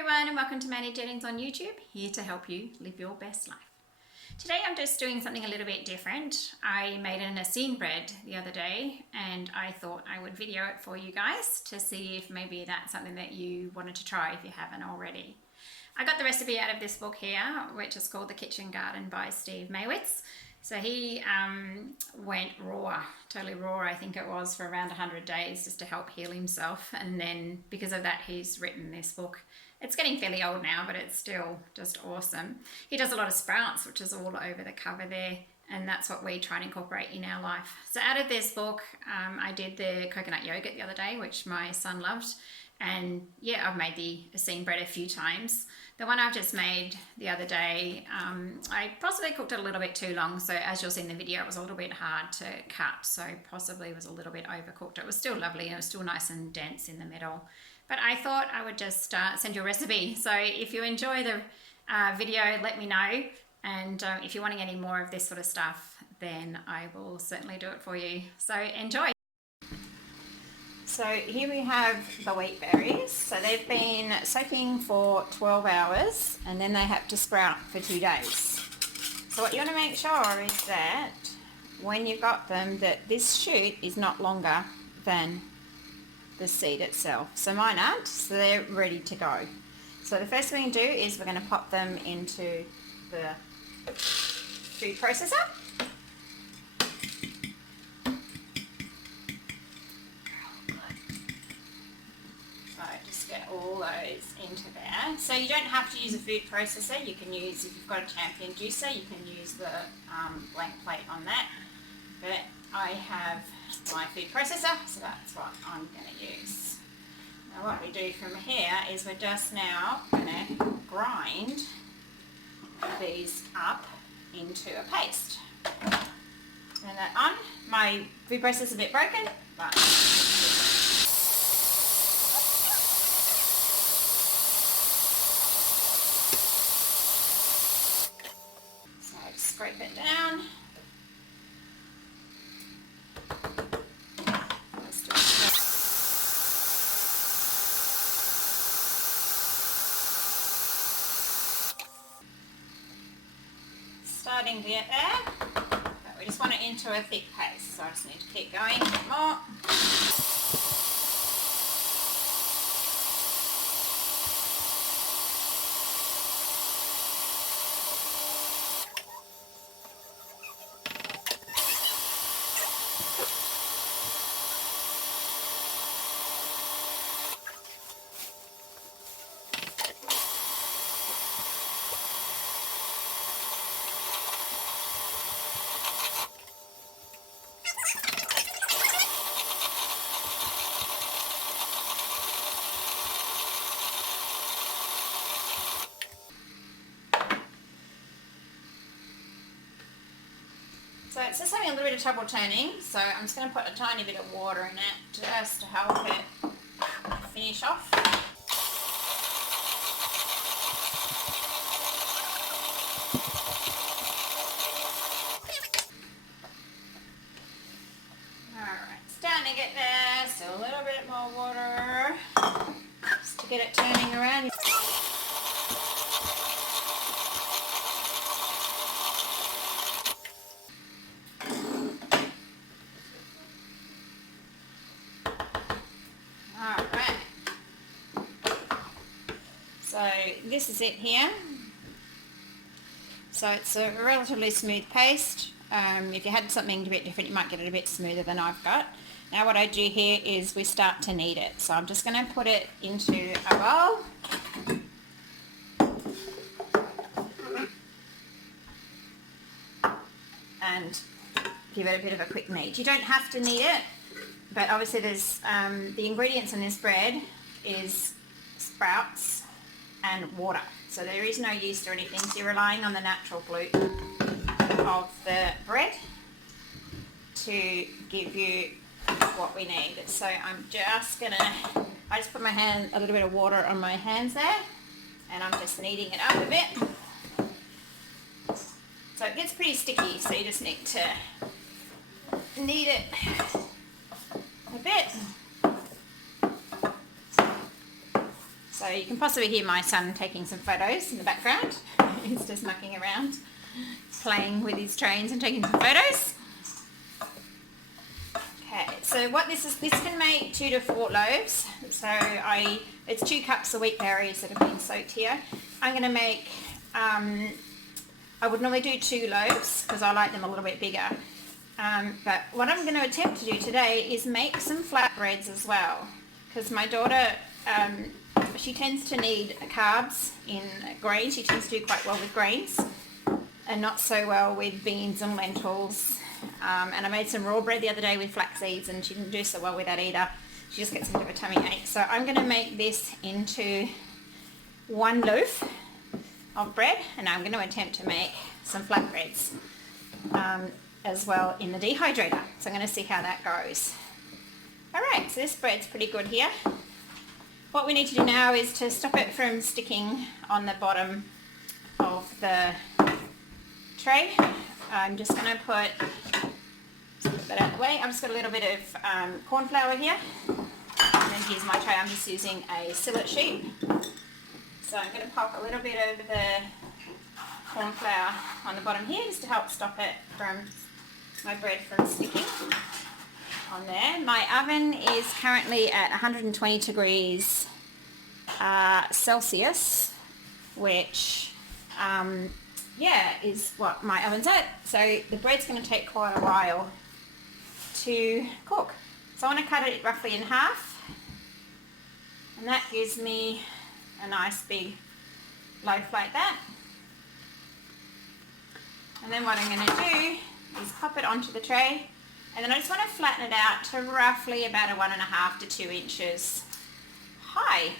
everyone and welcome to Mandy Jennings on YouTube, here to help you live your best life. Today I'm just doing something a little bit different. I made an Essene bread the other day and I thought I would video it for you guys to see if maybe that's something that you wanted to try if you haven't already. I got the recipe out of this book here, which is called The Kitchen Garden by Steve Maywitz. So he went raw, totally raw I think it was, for around 100 days just to help heal himself, and then because of that he's written this book. It's getting fairly old now, but it's still just awesome. He does a lot of sprouts, which is all over the cover there, and that's what we try and incorporate in our life. So out of this book, I did the coconut yogurt the other day, which my son loved. And yeah, I've made the Essene bread a few times. The one I've just made the other day, I possibly cooked it a little bit too long. So as you'll see in the video, it was a little bit hard to cut. So possibly was a little bit overcooked. It was still lovely and it was still nice and dense in the middle. But I thought I would just send you a recipe. So if you enjoy the video, let me know. And if you're wanting any more of this sort of stuff, then I will certainly do it for you. So enjoy. So here we have the wheat berries. So they've been soaking for 12 hours and then they have to sprout for 2 days. So what you want to make sure is that when you've got them, that this shoot is not longer than the seed itself. So mine aren't, so they're ready to go. So the first thing we do is we're going to pop them into the food processor. Get all those into there. So you don't have to use a food processor. You can use, if you've got a champion juicer, you can use the blank plate on that. But I have my food processor, so that's what I'm going to use. Now what we do from here is we're just now going to grind these up into a paste. Turn that on. My food processor is a bit broken, but scrape it down. Starting to get there, but we just want it into a thick paste, so I just need to keep going a bit more. So it's just having a little bit of trouble turning, so I'm just going to put a tiny bit of water in it just to help it finish off. Alright, starting to get there, so a little bit more water just to get it turning around. So this is it here. So it's a relatively smooth paste. If you had something a bit different, you might get it a bit smoother than I've got. Now what I do here is we start to knead it. So I'm just going to put it into a bowl. And give it a bit of a quick knead. You don't have to knead it, but obviously there's the ingredients in this bread is sprouts and water, so there is no yeast or anything, so you're relying on the natural gluten of the bread to give you what we need. So I'm just gonna, I just put a little bit of water on my hands there, and I'm just kneading it up a bit. So it gets pretty sticky, so you just need to knead it a bit. So you can possibly hear my son taking some photos in the background. He's just mucking around, playing with his trains and taking some photos. Okay, so what this is, this can make 2 to 4 loaves. So it's 2 cups of wheat berries that have been soaked here. I'm going to make, I would normally do 2 loaves because I like them a little bit bigger. But what I'm going to attempt to do today is make some flatbreads as well, because my daughter, she tends to need carbs in grains. She tends to do quite well with grains and not so well with beans and lentils. And I made some raw bread the other day with flax seeds and she didn't do so well with that either. She just gets a bit of a tummy ache. So I'm going to make this into 1 loaf of bread, and I'm going to attempt to make some flatbreads as well in the dehydrator. So I'm going to see how that goes. Alright, so this bread's pretty good here. What we need to do now is to stop it from sticking on the bottom of the tray. I'm just going to put that out of the way. I've just got a little bit of corn flour here. And then here's my tray. I'm just using a sillet sheet. So I'm going to pop a little bit of the corn flour on the bottom here just to help stop it from my bread from sticking on there. My oven is currently at 120 degrees Celsius, which is what my oven's at. So the bread's going to take quite a while to cook. So I want to cut it roughly in half, and that gives me a nice big loaf like that. And then what I'm going to do is pop it onto the tray, and then I just want to flatten it out to roughly about a 1.5 to 2 inches high.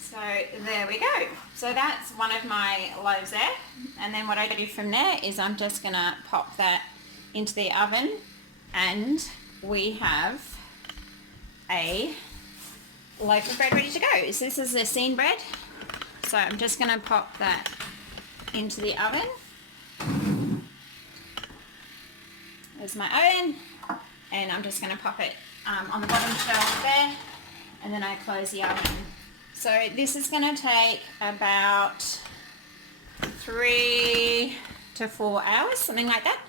So there we go. So that's one of my loaves there. And then what I do from there is I'm just going to pop that into the oven, and we have a loaf of bread ready to go. So this is Essene bread. So I'm just going to pop that into the oven. There's my oven, and I'm just going to pop it on the bottom shelf there, and then I close the oven. So this is going to take about 3 to 4 hours, something like that.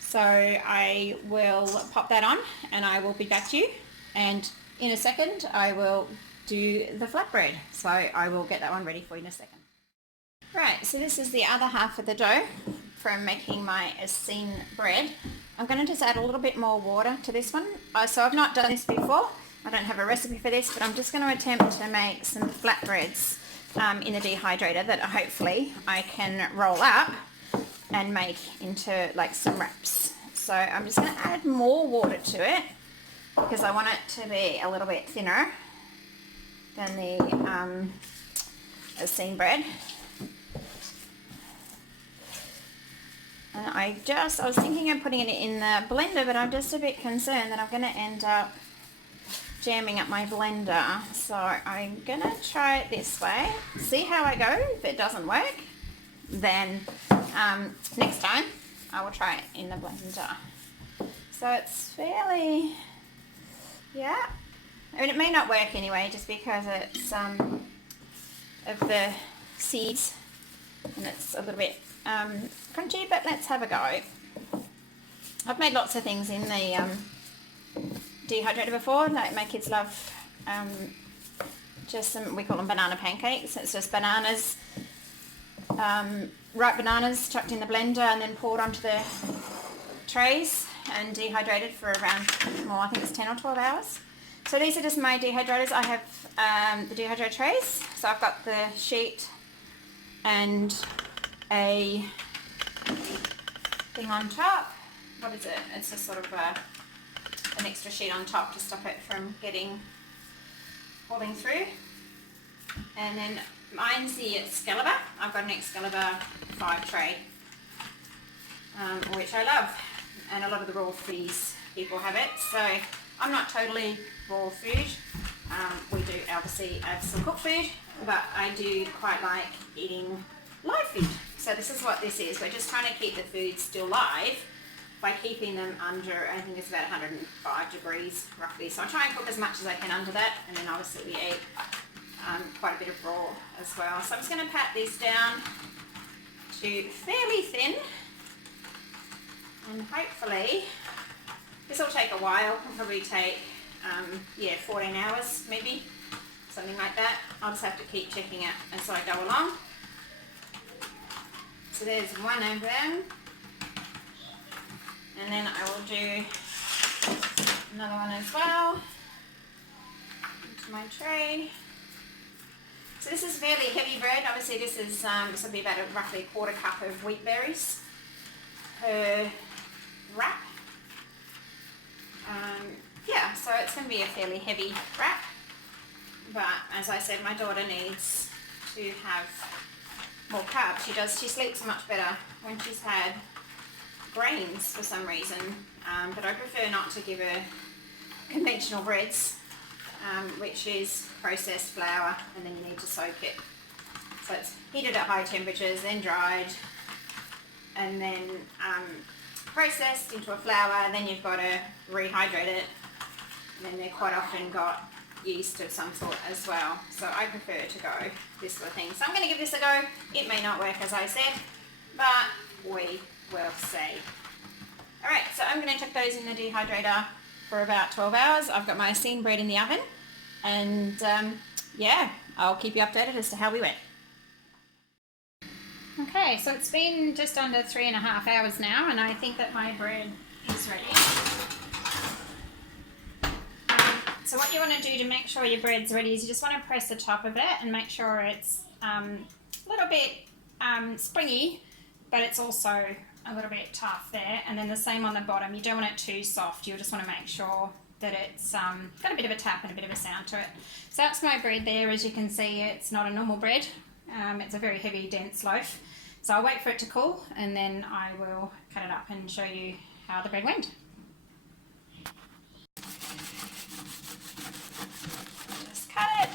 So I will pop that on and I will be back to you, and in a second I will do the flatbread. So I will get that one ready for you in a second. Right, so this is the other half of the dough from making my Essene bread. I'm going to just add a little bit more water to this one. So I've not done this before. I don't have a recipe for this, but I'm just going to attempt to make some flatbreads in the dehydrator that hopefully I can roll up and make into like some wraps. So I'm just going to add more water to it because I want it to be a little bit thinner than the Essene bread. And I was thinking of putting it in the blender, but I'm just a bit concerned that I'm going to end up jamming up my blender. So I'm going to try it this way, see how I go. If it doesn't work, then next time I will try it in the blender. So it's fairly, yeah. I mean, it may not work anyway, just because it's of the seeds and it's a little bit crunchy, but let's have a go. I've made lots of things in the dehydrator before. Like my kids love just some, we call them banana pancakes. It's just bananas, ripe bananas chucked in the blender and then poured onto the trays and dehydrated for around, well, I think it's 10 or 12 hours. So these are just my dehydrators. I have the dehydrator trays. So I've got the sheet and a thing on top. What is it? It's just sort of an extra sheet on top to stop it from falling through. And then mine's the Excalibur. I've got an Excalibur 5 tray, which I love. And a lot of the raw foodies people have it. So I'm not totally raw food. We do obviously have some cooked food, but I do quite like eating live food. So this is what this is. We're just trying to keep the food still live by keeping them under, I think it's about 105 degrees roughly. So I try and cook as much as I can under that, and then obviously we eat quite a bit of raw as well. So I'm just going to pat this down to fairly thin, and hopefully this will take a while. It'll probably take 14 hours maybe, something like that. I'll just have to keep checking it as I go along. So there's one over there, and then I will do another one as well into my tray. So this is fairly heavy bread. Obviously this is this will be about roughly a quarter cup of wheat berries per wrap. Yeah, so it's going to be a fairly heavy wrap, but as I said, my daughter needs to have more carbs. She sleeps much better when she's had grains for some reason, but I prefer not to give her conventional breads, which is processed flour, and then you need to soak it. So it's heated at high temperatures, then dried, and then processed into a flour, then you've got to rehydrate it, and then they're quite often got yeast of some sort as well. So I prefer to go this sort of thing. So I'm going to give this a go. It may not work as I said, but we will see. Alright, so I'm going to chuck those in the dehydrator for about 12 hours. I've got my Essene bread in the oven, and yeah, I'll keep you updated as to how we went. Okay, so it's been just under 3.5 hours now, and I think that my bread is ready. So what you want to do to make sure your bread's ready is you just want to press the top of it and make sure it's a little bit springy, but it's also a little bit tough there, and then the same on the bottom. You don't want it too soft. You just want to make sure that it's got a bit of a tap and a bit of a sound to it. So that's my bread there. As you can see, it's not a normal bread. It's a very heavy, dense loaf. So I'll wait for it to cool, and then I will cut it up and show you how the bread went. Just cut it.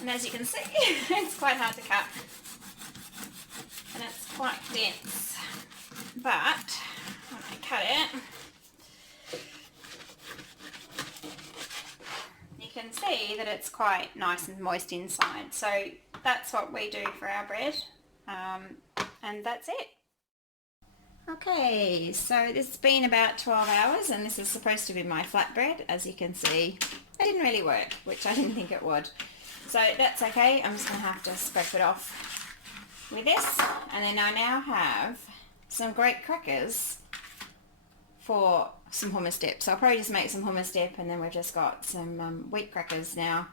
And as you can see, it's quite hard to cut. And it's quite dense. But when I cut it, you can see that it's quite nice and moist inside. So that's what we do for our bread, and that's it. Okay, so this has been about 12 hours, and this is supposed to be my flatbread. As you can see, it didn't really work, which I didn't think it would. So that's okay. I'm just going to have to scrape it off with this, and then I now have some great crackers for some hummus dip. So I'll probably just make some hummus dip, and then we've just got some wheat crackers now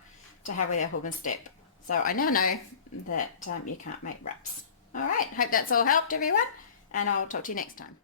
to have with our hummus dip. So I now know that you can't make wraps. Alright, hope that's all helped everyone, and I'll talk to you next time.